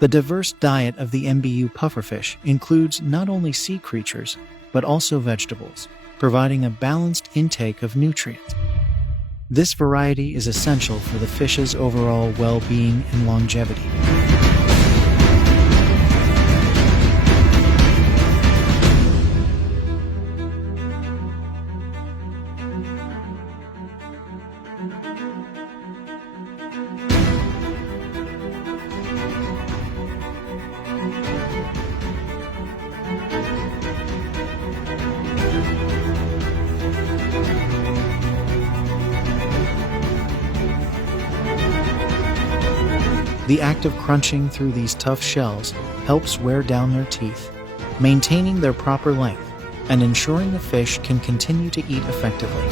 The diverse diet of the MBU pufferfish includes not only sea creatures, but also vegetables, providing a balanced intake of nutrients. This variety is essential for the fish's overall well-being and longevity. The act of crunching through these tough shells helps wear down their teeth, maintaining their proper length and ensuring the fish can continue to eat effectively.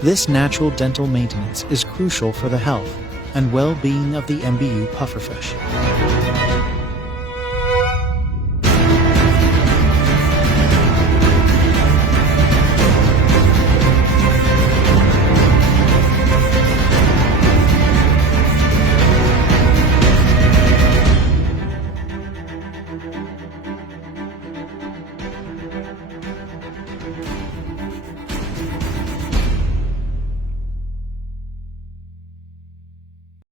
This natural dental maintenance is crucial for the health and well-being of the MBU pufferfish.